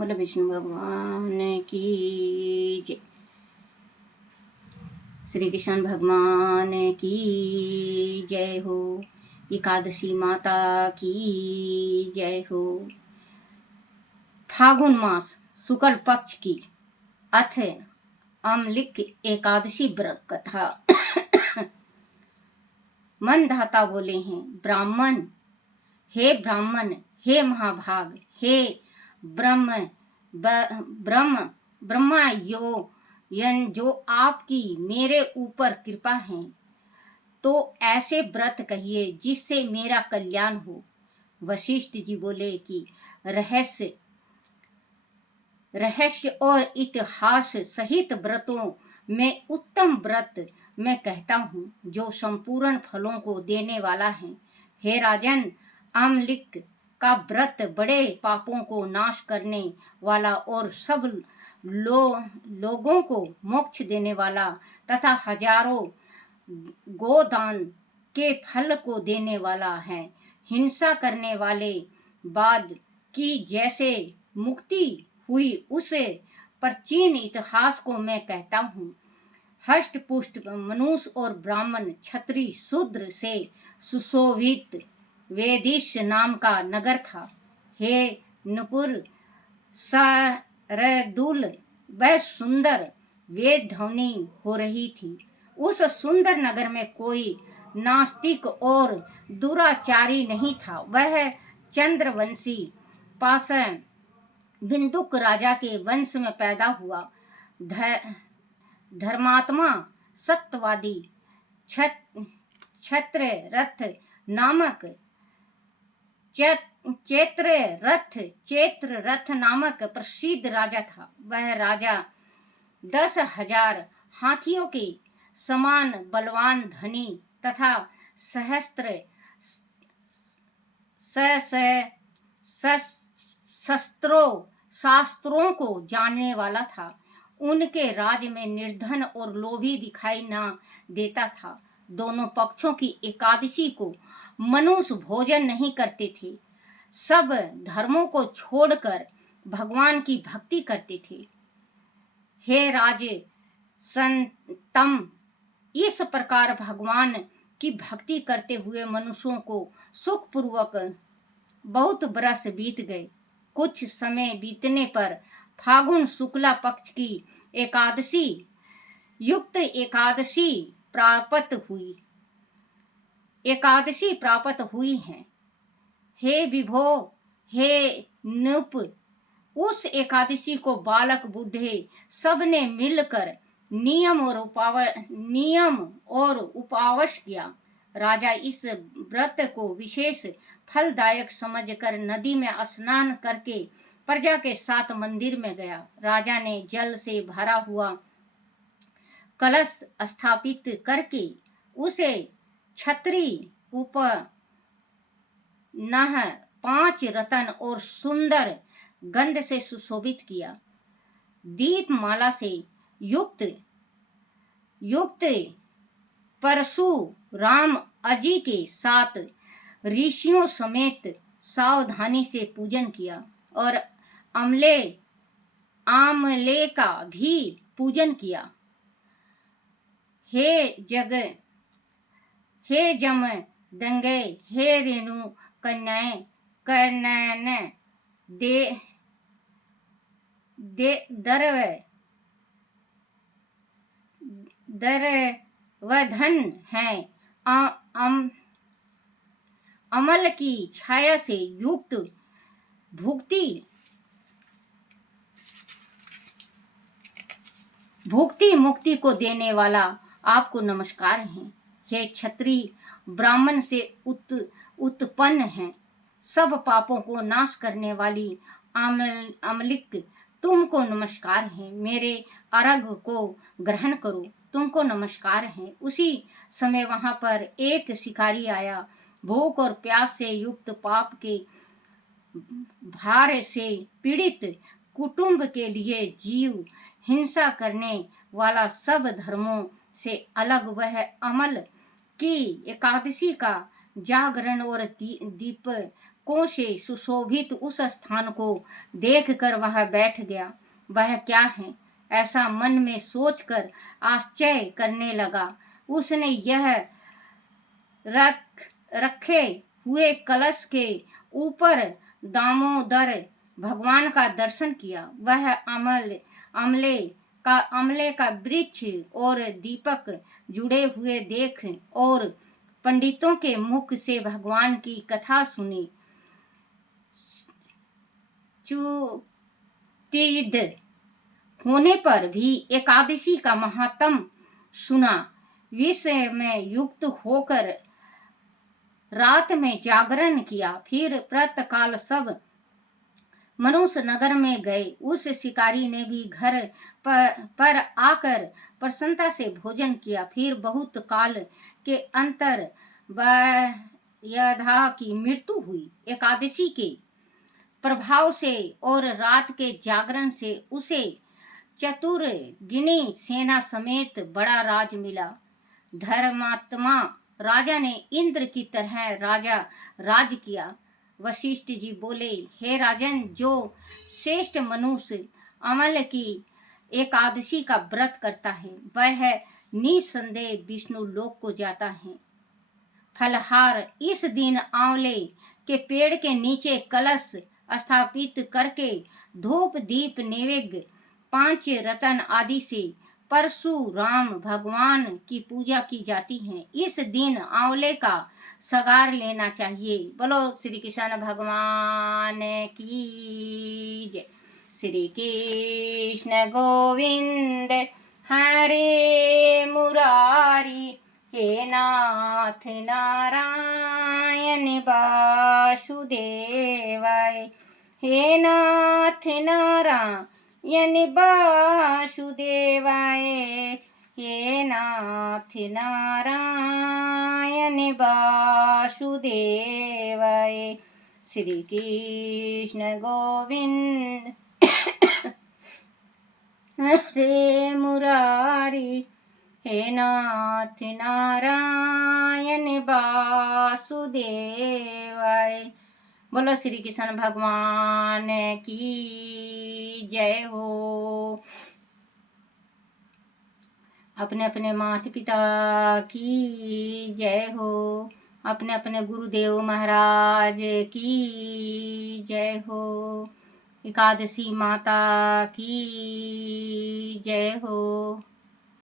बोलो विष्णु भगवान की जय। श्री कृष्ण भगवान की जय हो। एकादशी माता की जय हो। फागुन मास शुक्ल पक्ष की अथ अमलिक एकादशी व्रत कथा। मनधाता बोले हैं, ब्राह्मण, हे महाभाग, हे ब्रह्मा जो आपकी मेरे ऊपर कृपा है, तो ऐसे व्रत कहिए जिससे मेरा कल्याण हो। वशिष्ठ जी बोले कि रहस्य और इतिहास सहित व्रतों में उत्तम व्रत मैं कहता हूँ, जो संपूर्ण फलों को देने वाला है। हे राजन, अमलिक का व्रत बड़े पापों को नाश करने वाला और सब लोगों को मोक्ष देने वाला तथा हजारों गोदान के फल को देने वाला है। हिंसा करने वाले बाद की जैसे मुक्ति हुई, उसे प्राचीन इतिहास को मैं कहता हूँ। हष्ट पुष्ट मनुष्य और ब्राह्मण, क्षत्रिय, शूद्र से सुशोभित वेदिश नाम का नगर था। हे नुपुर सरदुल, वह सुंदर वेद ध्वनि हो रही थी। उस सुंदर नगर में कोई नास्तिक और दुराचारी नहीं था। वह चंद्रवंशी पाषाण बिंदुक राजा के वंश में पैदा हुआ। धर्मात्मा, सत्यवादी, छत्ररथ नामक प्रसिद्ध राजा था। वह राजा 10,000 हाथियों के समान बलवान, धनी तथा शास्त्रों को जानने वाला था। उनके राज्य में निर्धन और लोभी दिखाई न देता था। दोनों पक्षों की एकादशी को मनुष्य भोजन नहीं करते थे। सब धर्मों को छोड़कर भगवान की भक्ति करते थे। हे राजे संतम, इस प्रकार भगवान की भक्ति करते हुए मनुष्यों को सुखपूर्वक बहुत बरस बीत गए। कुछ समय बीतने पर फागुन शुक्ला पक्ष की एकादशी युक्त एकादशी प्राप्त हुई है। हे विभो, हे नृप, उस एकादशी को बालक बूढ़े सब ने मिलकर नियम और उपवास किया। राजा इस व्रत को विशेष फलदायक समझकर नदी में स्नान करके प्रजा के साथ मंदिर में गया। राजा ने जल से भरा हुआ कलश स्थापित करके उसे छतरी ऊपर 5 रत्न और सुंदर गंध से सुशोभित किया। दीपमाला से युक्त परशुराम अजी के साथ ऋषियों समेत सावधानी से पूजन किया और आमले का भी पूजन किया। हे जम दंगे, हे रेणु कन्याएं, दरवधन है। अमल की छाया से युक्त भुक्ति मुक्ति को देने वाला आपको नमस्कार है। हे क्षत्रिय, ब्राह्मण से उत्पन्न है, सब पापों को नाश करने वाली अमलिक, तुमको नमस्कार है। मेरे अर्घ को ग्रहण करो, तुमको नमस्कार है। उसी समय वहां पर एक शिकारी आया। भूख और प्यास से युक्त पाप के भार से पीड़ित कुटुंब के लिए जीव हिंसा करने वाला, सब धर्मों से अलग, वह अमल की एकादशी का जागरण और दीप पुष्पों से सुशोभित उस स्थान को देखकर वह बैठ गया। वह क्या है, ऐसा मन में सोचकर आश्चर्य करने लगा। उसने यह रखे हुए कलश के ऊपर दामोदर भगवान का दर्शन किया। वह अमले का वृक्ष और दीपक जुड़े हुए देख और पंडितों के मुख से भगवान की कथा सुनी। चुतिद होने पर भी एकादशी का महात्म सुना। विषय में युक्त होकर रात में जागरण किया। फिर प्रातःकाल सब मनुष्य नगर में गए। उस शिकारी ने भी घर पर आकर प्रसन्नता से भोजन किया। फिर बहुत काल के अंतर यधा की मृत्यु हुई। एकादशी के प्रभाव से और रात के जागरण से उसे चतुर्गिनी सेना समेत बड़ा राज मिला। धर्मात्मा राजा ने इंद्र की तरह राज किया। वशिष्ठ जी बोले, हे राजन, जो श्रेष्ठ मनुष्य अमल की एकादशी का व्रत करता है वह निसंदेह विष्णु लोक को जाता है। फलहार इस दिन आंवले के पेड़ के नीचे कलश स्थापित करके धूप दीप नैवेद्य 5 रत्न आदि से परशुराम भगवान की पूजा की जाती है। इस दिन आंवले का सगार लेना चाहिए। बोलो श्री कृष्ण भगवान की जय। श्री कृष्ण गोविंद हरे मुरारी, हे नाथ नारायण वासुदेवाय, हे नाथ नारायण वासुदेवाय, हे नाथ नारायण वासुदेवाय। श्री कृष्ण गोविंद हरे मुरारी, हे नाथ नारायण वासुदेवाय। बोलो श्री कृष्ण भगवान की जय हो। अपने अपने माता पिता की जय हो। अपने अपने गुरुदेव महाराज की जय हो। एकादशी माता की जय हो।